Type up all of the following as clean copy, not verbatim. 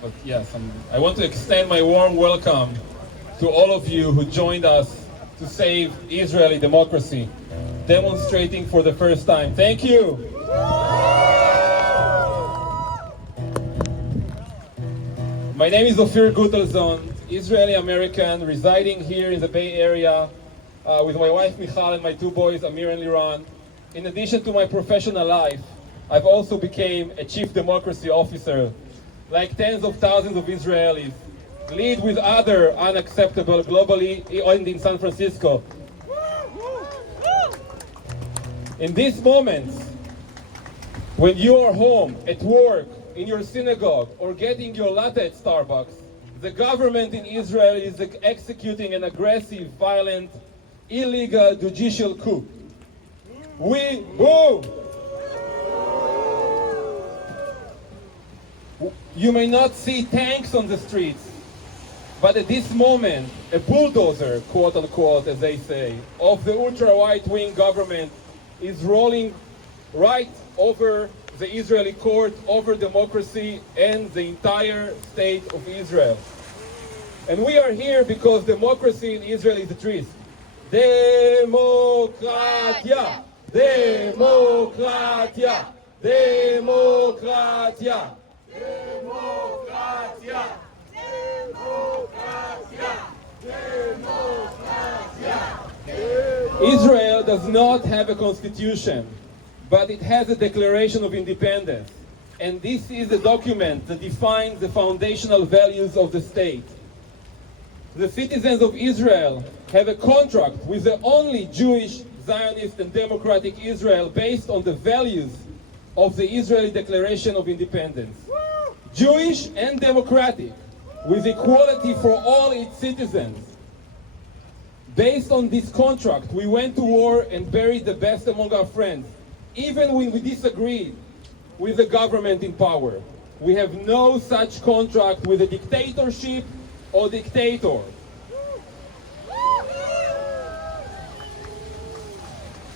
But yes, I want to extend my warm welcome to all of you who joined us to save Israeli democracy, demonstrating for the first time. Thank you. My name is Offir Gutelzon, Israeli American, residing here in the Bay Area with my wife Michal and my two boys Amir and Liran. In addition to my professional life, I've also became a chief democracy officer, like tens of thousands of Israelis, lead with other unacceptable globally and in San Francisco. In these moments, when you are home, at work, in your synagogue, or getting your latte at Starbucks, the government in Israel is executing an aggressive, violent, illegal judicial coup. We boo! You may not see tanks on the streets, but at this moment, a bulldozer, quote unquote, as they say, of the ultra-right-wing government is rolling right over the Israeli court, over democracy and the entire state of Israel. And we are here because democracy in Israel is at risk. Democratia! Democratia! Democratia! Democratia! Democratia! Democratia! Israel does not have a constitution, but it has a declaration of independence. And this is a document that defines the foundational values of the state. The citizens of Israel have a contract with the only Jewish, Zionist, and democratic Israel based on the values of the Israeli Declaration of Independence. Jewish and democratic, with equality for all its citizens. Based on this contract, we went to war and buried the best among our friends, even when we disagreed with the government in power. We have no such contract with a dictatorship or dictator.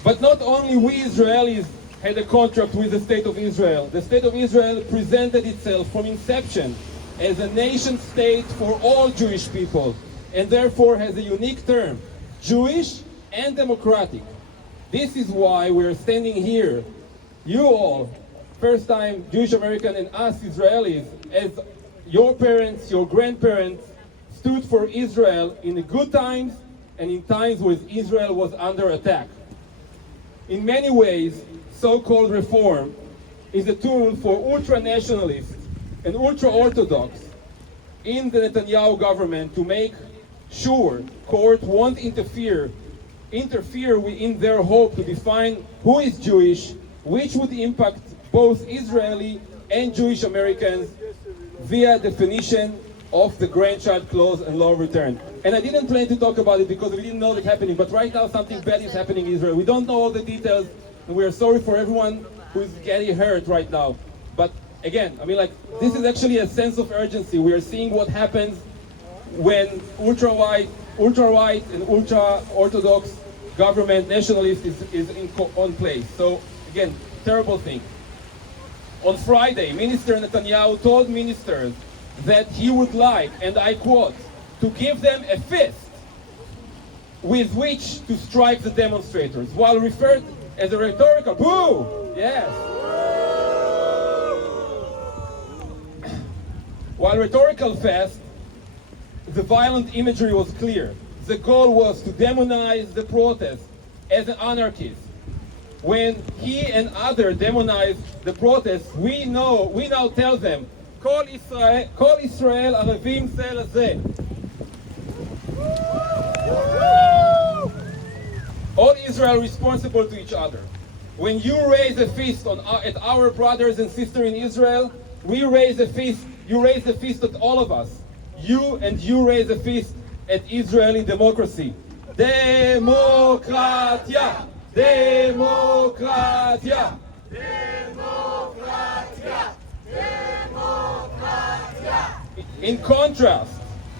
But not only we Israelis had a contract with the State of Israel. The State of Israel presented itself from inception as a nation state for all Jewish people, and therefore has a unique term, Jewish and democratic. This is why we're standing here, you all, first time Jewish American and us Israelis, as your parents, your grandparents, stood for Israel in the good times and in times when Israel was under attack. In many ways, so-called reform is a tool for ultra-nationalists and ultra-Orthodox in the Netanyahu government to make sure court won't interfere in their hope to define who is Jewish, which would impact both Israeli and Jewish Americans via definition of the grandchild clause and law of return. And I didn't plan to talk about it because we didn't know it happening, but right now something bad is happening in Israel. We don't know all the details, and we are sorry for everyone who's getting hurt right now. But again, this is actually a sense of urgency. We are seeing what happens when ultra-right and ultra-Orthodox government nationalist is on place. So again, terrible thing. On Friday, Minister Netanyahu told ministers that he would like, and I quote, to give them a fist with which to strike the demonstrators, while referred as a rhetorical boo. Yes. While rhetorical fast, the violent imagery was clear. The goal was to demonize the protest as an anarchist. When he and others demonize the protest, we now tell them, Kol Israel Arevim Zeh Lazeh. All Israel responsible to each other. When you raise a fist at our brothers and sisters in Israel, we raise a fist. You raise a fist at all of us. You raise a fist at Israeli democracy. Democratia! Democratia! Democratia! Democratia! In contrast,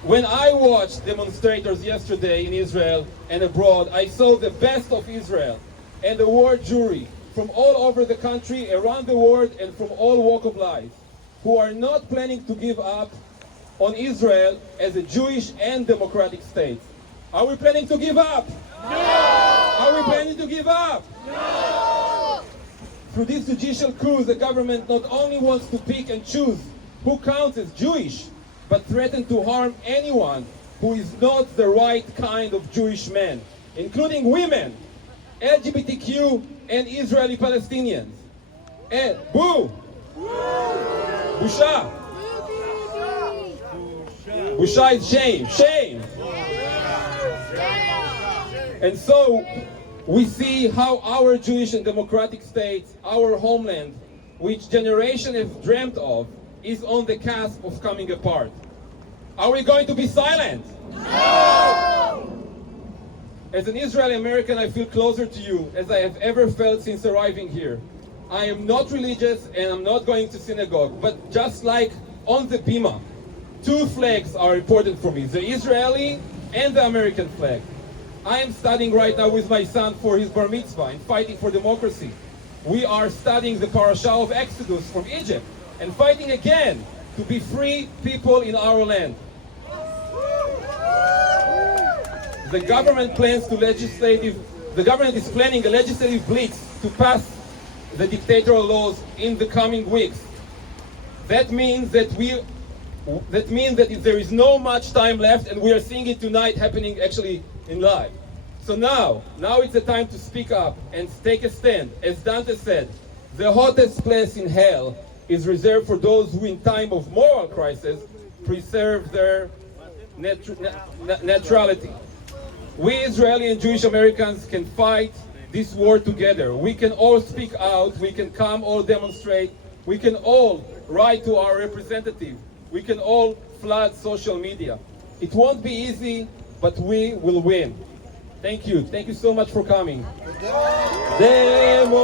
when I watched demonstrators yesterday in Israel and abroad, I saw the best of Israel and the world jury from all over the country, around the world, and from all walks of life. who are not planning to give up on Israel as a Jewish and democratic state. Are we planning to give up? No! Are we planning to give up? No! Through this judicial coup, the government not only wants to pick and choose who counts as Jewish, but threaten to harm anyone who is not the right kind of Jewish man, including women, LGBTQ, and Israeli Palestinians. And boo! Busha! Busha is shame. Shame! And so we see how our Jewish and democratic state, our homeland, which generations have dreamt of, is on the cusp of coming apart. Are we going to be silent? No! As an Israeli American, I feel closer to you as I have ever felt since arriving here. I am not religious and I'm not going to synagogue, but just like on the Bima, two flags are important for me, the Israeli and the American flag. I am studying right now with my son for his bar mitzvah and fighting for democracy. We are studying the parasha of Exodus from Egypt and fighting again to be free people in our land. The government is planning a legislative blitz to pass the dictatorial laws in the coming weeks. That means that there is no much time left, and we are seeing it tonight happening actually in live. So now it's the time to speak up and take a stand. As Dante said, the hottest place in hell is reserved for those who in time of moral crisis preserve their neutrality. We Israeli and Jewish Americans can fight this war together. We can all speak out, we can come all demonstrate, we can all write to our representative, we can all flood social media. It won't be easy, but we will win. Thank you. Thank you so much for coming. Demokratia.